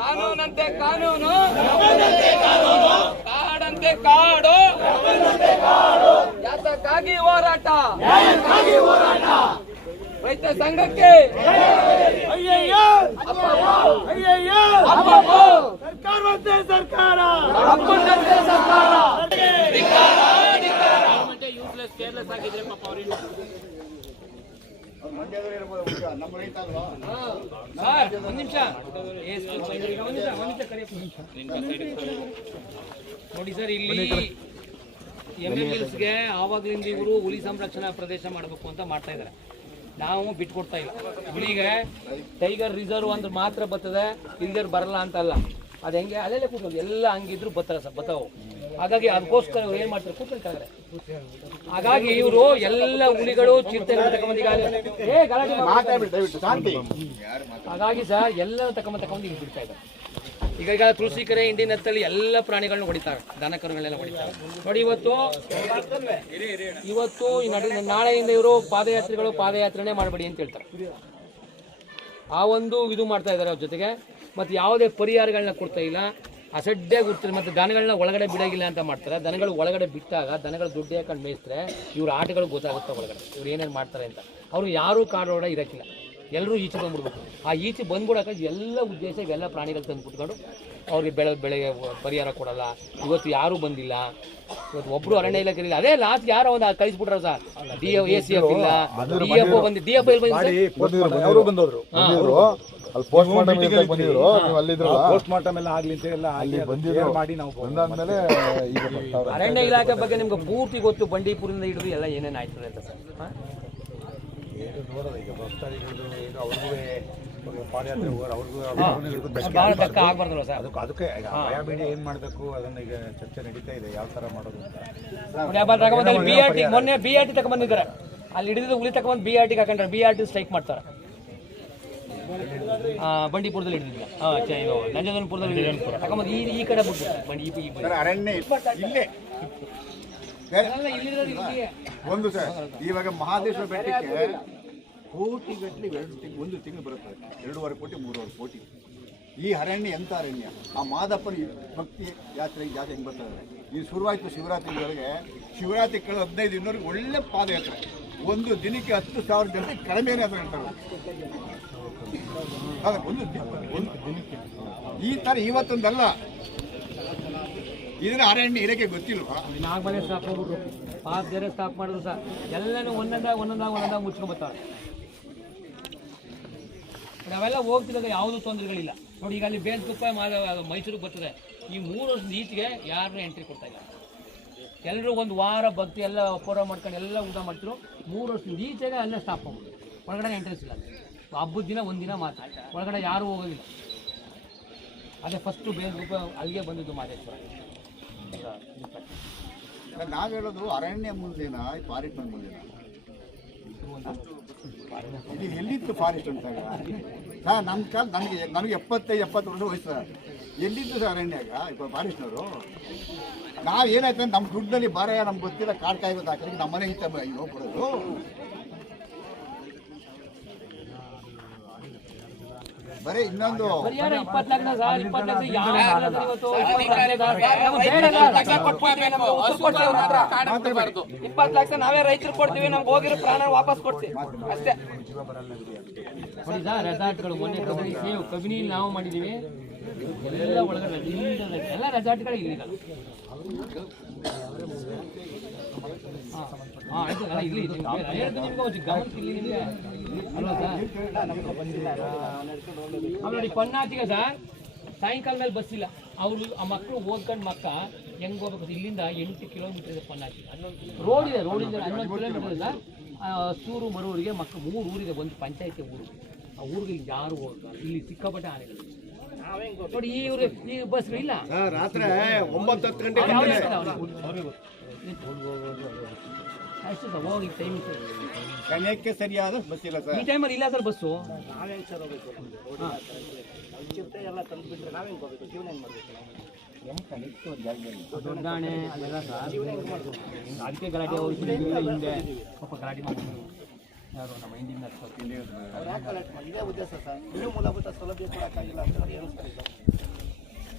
ಕಾನೂನಂತೆ ಕಾನೂನು. ಕಾಡಂತೆ ಕಾಡು. ಯಾತಕ್ಕಾಗಿ ಹೋರಾಟ? ರೈತ ಸಂಘಕ್ಕೆ. ಅಯ್ಯಯ್ಯೋ. ಅಯ್ಯಯ್ಯೋ. ಸರ್ಕಾರವಂತೆ ಸರ್ಕಾರ ಅಪ್ಪನಂತೆ ಸರ್ಕಾರ. ಆಗಿದ್ರೆ ಪಾಪ ನಿಮಿಷ ನೋಡಿ ಸರ್ ಇಲ್ಲಿ ಎಂ ಎಲ್ ಎಲ್ಸ್ಗೆ ಆವಾಗಲಿಂದ ಇವರು ಹುಲಿ ಸಂರಕ್ಷಣಾ ಪ್ರದೇಶ ಮಾಡಬೇಕು ಅಂತ ಮಾಡ್ತಾ ಇದ್ದಾರೆ ನಾವು ಬಿಟ್ಕೊಡ್ತಾ ಇಲ್ಲ. ಹುಲಿಗೆ ಟೈಗರ್ ರಿಸರ್ವ್ ಅಂದ್ರೆ ಮಾತ್ರ ಬರ್ತದೆ ಇಲ್ದೇ ಬರಲ್ಲ ಅಂತ ಅಲ್ಲ ಅದು ಹೆಂಗೆ ಅಲ್ಲೆಲ್ಲ ಕೂತ್ಕೊಂಡು ಎಲ್ಲ ಹಂಗಿದ್ರು ಬತ್ತಾರ ಸರ್ ಬತ್ತಾವು. ಹಾಗಾಗಿ ಅದಕ್ಕೋಸ್ಕರ ಅವ್ರು ಏನ್ ಮಾಡ್ತಾರೆ? ಕೂತ್ಕೊಳ್ತಾರೆ ಹಾಗಾಗಿ ಇವರು ಎಲ್ಲ ಹುಲಿಗಳು ಚಿರತೆಗಳು. ಹಾಗಾಗಿ ಸರ್ ಎಲ್ಲ ತಕೊಂಬ ತಕೊಂಡು ಈಗ ಬಿಡ್ತಾ ಇದ್ದಾರೆ. ಈಗ ಈಗ ತುಳಸಿಕರೆ ಹಿಂದಿನ ಹತ್ತಲ್ಲಿ ಎಲ್ಲ ಪ್ರಾಣಿಗಳನ್ನ ಹೊಡಿತಾರೆ. ದನ ಕರುಗಳನ್ನೆಲ್ಲ ಹೊಡಿತಾರೆ. ನೋಡಿ ಇವತ್ತು ಇವತ್ತು ನಾಳೆಯಿಂದ ಇವರು ಪಾದಯಾತ್ರೆಗಳು ಪಾದಯಾತ್ರೆನೇ ಮಾಡಬೇಡಿ ಅಂತ ಹೇಳ್ತಾರೆ. ಆ ಒಂದು ಇದು ಮಾಡ್ತಾ ಇದ್ದಾರೆ ಅವ್ರ ಜೊತೆಗೆ. ಮತ್ತೆ ಯಾವುದೇ ಪರಿಹಾರಗಳನ್ನ ಕೊಡ್ತಾ ಇಲ್ಲ. ಅಸಡ್ಡೆ ಗುರ್ತಾರೆ ಮತ್ತು ದನಗಳನ್ನ ಒಳಗಡೆ ಬಿಡೋಗಿಲ್ಲ ಅಂತ ಮಾಡ್ತಾರೆ. ದನಗಳು ಒಳಗಡೆ ಬಿಟ್ಟಾಗ ದನಗಳು ದುಡ್ಡು ಹಾಕೊಂಡು ಮೇಯಿಸ್ತಾರೆ ಇವ್ರ ಆಟಗಳು ಗೊತ್ತಾಗುತ್ತೆ ಒಳಗಡೆ. ಇವ್ರು ಏನೇನು ಮಾಡ್ತಾರೆ ಅಂತ. ಅವ್ರು ಯಾರೂ ಕಾಡೋಡ ಇರೋಕ್ಕಿಲ್ಲ. ಎಲ್ಲರೂ ಈಚೆ ಬಂದ್ಬಿಡ್ಬೇಕು. ಆ ಈಚೆ ಬಂದ್ಬಿಡೋಕೆ ಎಲ್ಲ ಉದ್ದೇಶ ಇವೆಲ್ಲ ಪ್ರಾಣಿಗಳು ತಂದು ಕುತ್ಕೊಂಡು ಅವ್ರಿಗೆ ಬೆಳೆ ಬೆಳೆಗೆ ಪರಿಹಾರ ಕೊಡಲ್ಲ. ಇವತ್ತು ಯಾರೂ ಬಂದಿಲ್ಲ. ಇವತ್ತು ಒಬ್ರು ಅರಣ್ಯ ಇಲಾಖೆ ಇಲ್ಲ. ಅದೇ ಲಾಸ್ಟ್ ಯಾರೋ ಒಂದು ಕಳಿಸ್ಬಿಟ್ರ sir. D A C F ಇಲ್ಲ. ಡಿ ಎಫ್ ಬಂದು ಡಿ ಎಫ್ ಬಂದಿದ್ರು. ಅಲ್ಲಿ ಪೋಸ್ಟ್ ಮಾರ್ಟಮ್ ಬಂದಿದ್ರು ನೀವು ಅಲ್ಲಿದ್ರು ಪೋಸ್ಟ್ ಮಾರ್ಟಮ್ ಎಲ್ಲ ಆಗ್ಲಿ ಅಂತ ಎಲ್ಲ ಅಲ್ಲಿ ಬಂದಿದ್ರು. ಮಾಡಿ ನಾವು ಬಂದಾದ್ಮೇಲೆ ಈಗ ಬರ್ತಾವ್ರೆ ಅರಣ್ಯ ಇಲಾಖೆ ಬಗ್ಗೆ ನಿಮ್ಗೆ ಪೂರ್ತಿ ಗೊತ್ತು ಬಂಡೀಪುರದಿಂದ ಹಿಡಿದು ಎಲ್ಲ ಏನೇನು ಆಯ್ತದೆ ಅಂತ ಸರ್? ಏನು ನೋಡೋದು ಈಗ ಭಕ್ತಾದಿಗಳು ಏನು ಅವ್ರಿಗೂ ಪಾದಯಾತ್ರೆ ಹೋಗೋರು ಅವ್ರಿಗೂ ಅದಕ್ಕೆ ಅದಕ್ಕೆ ಈಗ ಭಯ ಬೇಡಿ ಮಾಡಬೇಕು ಮಾಡ್ಬೇಕು ಅದನ್ನ ಈಗ ಚರ್ಚೆ ನಡೀತಾ ಇದೆ ಯಾವ ಥರ ಮಾಡೋದು ಅಂತ. ಮೊನ್ನೆ ಬಿ ಆರ್ ಟಿ ತಗೊಂಡ್ಬಂದಿದ್ದಾರೆ ಅಲ್ಲಿ ಹಿಡಿದು ಉಳಿ ತಗೊಂಬಂದು ಬಿ ಆರ್ ಟಿಗೆ ಹಾಕೊಂಡ್ರೆ ಬಿ ಆರ್ ಟಿ ಸ್ಟ್ರೈಕ್ ಮಾಡ್ತಾರೆ. ಬಂಡೀಪುರದಲ್ಲಿ ಹಿಡಿದಿಲ್ಲ ಹಾಂ ಇದು ನಂಜನಪುರದಲ್ಲಿ ಈ ಈ ಕಡೆ ಬಿಟ್ಟು ಬಂಡಿ ಈ. ಅರಣ್ಯ ಇಲ್ಲೇ. ಒಂದು ಸರ್ ಇವಾಗ ಮಹಾದೇಶ್ವರ ಬೆಟ್ಟಕ್ಕೆ ಕೋಟಿ ಗಟ್ಟಲೆ ಎರಡು ತಿಂಗಳು ಒಂದು ತಿಂಗಳು ಬರುತ್ತೆ ಎರಡೂವರೆ ಕೋಟಿ ಮೂರುವರೆ ಕೋಟಿ. ಈ ಅರಣ್ಯ ಎಂಥ ಅರಣ್ಯ? ಆ ಮಾದಪ್ಪನ ಭಕ್ತಿ ಯಾತ್ರೆ ಜಾತ್ರೆ ಹೆಂಗೆ ಬರ್ತಾರೆ ಈ ಶುರುವಾಯಿತು ಶಿವರಾತ್ರಿವರೆಗೆ ಶಿವರಾತ್ರಿ ಕಳೆದ ಹದಿನೈದು ದಿನವರೆಗೆ ಒಳ್ಳೆ ಪಾದಯಾತ್ರೆ. ಒಂದು ದಿನಕ್ಕೆ ಹತ್ತು ಸಾವಿರ ಜನ ಕಡಿಮೆನೇ ಅಂತ ಹೇಳ್ತಾರೆ ಒಂದು ಈ ಥರ ಇವತ್ತೊಂದಲ್ಲ. ಇದನ್ನ ಅರಣ್ಯ ಇರೋಕ್ಕೆ ಗೊತ್ತಿಲ್ವಾ? ನಾಲ್ಕು ಸ್ಟಾಪ್ ಹೋಗ್ಬಿಟ್ರು. ಪಾಸ್ ಜನ ಸ್ಟಾಪ್ ಮಾಡಿದ್ರು ಸರ್. ಎಲ್ಲನೂ ಒಂದೊಂದಾಗ ಒಂದೊಂದಾಗ ಒಂದೊಂದಾಗ ಮುಚ್ಕೊಂಡ್ಬರ್ತಾರೆ ನಾವೆಲ್ಲ ಹೋಗ್ತಿದ್ದಾಗ ಯಾವುದೂ ತೊಂದರೆಗಳಿಲ್ಲ. ನೋಡಿ, ಈಗ ಅಲ್ಲಿ ತುಪ್ಪ ಮೈಸೂರಿಗೆ ಬರ್ತದೆ. ಈ ಮೂರು ವರ್ಷದ ಈಚೆಗೆ ಯಾರನ್ನೂ ಎಂಟ್ರಿ ಕೊಡ್ತಾ ಇಲ್ಲ. ಎಲ್ಲರೂ ಒಂದು ವಾರ ಭಕ್ತಿ ಎಲ್ಲ ಪೂರ ಮಾಡ್ಕೊಂಡು ಎಲ್ಲ ಊಟ ಮಾಡ್ತಿರು ಮೂರು ವರ್ಷದಿಂದ ಈಚೆಗೆ ಅಲ್ಲೇ ಸ್ಟಾಪ್ ಆಗ್ಬೋದು ಒಳಗಡೆ ಎಂಟ್ರೆನ್ಸ್ ಇಲ್ಲ. ಹಬ್ಬದ ದಿನ ಒಂದಿನ ಮಾತ್ರ. ಒಳಗಡೆ ಯಾರೂ ಹೋಗೋದಿಲ್ಲ. ಅದೇ ಫಸ್ಟು ಬೇರೆ ಅಲ್ಲಿಗೆ ಬಂದಿದ್ದು ಮಾದೇಶ್ವರ. ನಾವು ಹೇಳೋದು ಅರಣ್ಯ ಮುಂದಿನ ಫಾರೆಸ್ಟ್ ಮುಂದಿನ? ಎಲ್ಲಿತ್ತು ಫಾರೆಸ್ಟ್ ಅಂತ ನಮ್ಮ ಕಾಲ, ನನಗೆ ನನಗೆ ಎಪ್ಪತ್ತೈದು ಎಪ್ಪತ್ತು ವರ್ಷ ವಯಸ್ಸು ಎಲ್ಲಿತ್ತು ಸರ್ ಅರಣ್ಯಾಗ? ಈಗ ಫಾರೆಸ್ಟ್ನವರು ನಾವು ಏನಾಯ್ತು ನಮ್ಮ ದುಡ್ಡಲ್ಲಿ ಬಾರ ನಮ್ಗೆ ಗೊತ್ತಿಲ್ಲ, ಕಾಡ್ತಾ ಇರೋದು ನಮ್ಮ ಮನೆ ಇತ್ತ ಹೋಗ್ಬಿಡೋದು. ಬರೀ ಇನ್ನೊಂದು ಪರಿಹಾರ ಸರ್? ನಮ್ಗೆ ಲಕ್ಷ ಯಾರು. ಇಪ್ಪತ್ತು ಲಕ್ಷ ನಾವೇ ರೈತರು ಕೊಡ್ತೀವಿ ನಮ್ಗೆ ಹೋಗಿರೋ ಪ್ರಾಣ ವಾಪಸ್ ಕೊಡ್ತೀವಿ ಅಷ್ಟೇ ರೆಸಾರ್ಟ್ಗಳು ಮೊನ್ನೆ ಕಬಿನಿ ಸೇವ್ ಕಬಿನಿ ನಾವು ಮಾಡಿದೀವಿ ಎಲ್ಲ ಒಳಗಡೆ ಎಲ್ಲ ರೆಸಾರ್ಟ್ಗಳು ಇಲ್ಲಿ ಹಾಂ ಆಯ್ತು ಇಲ್ಲಿ ನಿಮ್ಗೆ ಗಮನಕ್ಕೆ ಇಲ್ಲಿ ನೋಡಿ ಪನ್ನಾತಿಗೆ ಸರ್ ಸಾಯಂಕಾಲ ಮೇಲೆ ಬಸ್ ಇಲ್ಲ. ಅವರು ಆ ಮಕ್ಕಳು ಓದ್ಕೊಂಡು ಮಕ್ಕ ಹೆಂಗ್ ಹೋಗ್ಬೇಕು? ಇಲ್ಲಿಂದ ಎಂಟು ಕಿಲೋಮೀಟರ್ ಇದೆ ಪನ್ನಾತಿ. ರೋಡ್ ಇದೆ ರೋಡಿಂದ ಹನ್ನೊಂದು ಕಿಲೋಮೀಟರ್ ಇಲ್ಲ ಸೂರು. ಮರೂರಿಗೆ ಮಕ್ಕಳು ಮೂರು ಊರಿದೆ ಒಂದು ಪಂಚಾಯತಿ ಊರು. ಆ ಊರಿಗೆ ಇಲ್ಲಿ ಯಾರು ಹೋಗ್ತಾರೆ ಇಲ್ಲಿ ಸಿಕ್ಕಾಪಟ್ಟೆ ಆನೆಗಳು ನೋಡಿ ಈ ಊರು ಈ ಬಸ್ ಇಲ್ಲ? ರಾತ್ರಿ ಒಂಬತ್ತು ಹತ್ತು ಗಂಟೆ? ಅಷ್ಟೇ ಸರ್ ಹೋಗಿ ಟೈಮ್ ಸಮಯಕ್ಕೆ ಸರಿಯಾದ ಬಸ್ ಇಲ್ಲ ಈ ಸರ್ ಟೈಮಲ್ಲಿ ಇಲ್ಲ ಸರ್ ಬಸ್ಸು ದೊಡ್ಡಾಣೆ ಅಲ್ಲೆಲ್ಲ ಸರ್ ಅದಕ್ಕೆ ಗಲಾಟೆ ಹೋಗಿ ಹಿಂದೆ ಒಬ್ಬ ಪಾಪ ಗಲಾಟೆ ಮಾಡ್ತಾರೆ ಯಾರು ನಮ್ಮ ಮಾಡಿ? ಇದೇ ಉದ್ದೇಶ ಸರ್ ಇದು ಮೂಲಭೂತ ಸೌಲಭ್ಯ ಕೊಡೋಕ್ಕಾಗಿಲ್ಲ ಅಂತ ಸರ್?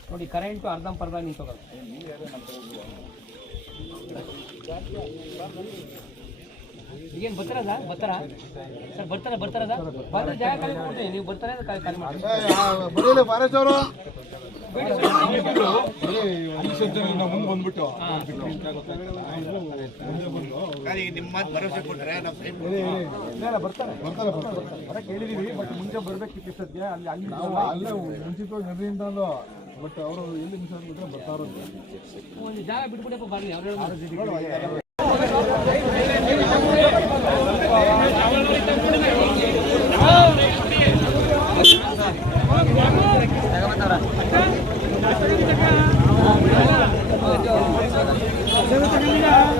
ನೋಡಿ ಕರೆಂಟು ಅರ್ಧಂಪರ್ಧ ನಿಂತೋಗಲ್ಲ ಏನು ಬರ್ತಾರ ಸರ್ ಬರ್ತಾರ? ಸರ್, ಬರ್ತಾರ ಬರ್ತಾರ ಸರ್ ಬಂದ್ರೆ ಜಾಗ ಖಾಲಿ ಮಾಡ್ಬಿಡ್ತೀನಿ ನೀವು ಬರ್ತಾರೆ ಖಾಲಿ ಮಾಡಿ ಬರೀಲಿ ಬಂದ್ಬಿಟ್ಟು ನಿಮ್ಮ ಮಾತು ಭರವಸೆ ಕೊಟ್ಟರೆ ನಾವು ಬರ್ತಾರೆ. ಬರ್ತಾರೆ ಕೇಳಿದೀವಿ ಬಟ್ ಮುಂಚೆ ಬರ್ಬೇಕಿತ್ತು ಸದ್ಯ. ಅಲ್ಲಿ ಅಲ್ಲಿ ನಾವು ಅಲ್ಲೇ ಮುಂಚಿತವಾಗಿ ಬಟ್ ಅವರು ಎಲ್ಲಿ ಮಿಸ್ ಆಗ್ಬಿಟ್ರೆ ಒಂದು ಜಾಗ ಬಿಟ್ಬಿಡಪ್ಪ ಬರ್ರಿ ಅವ್ರು ಹೇಳೋದು. 생각합니다.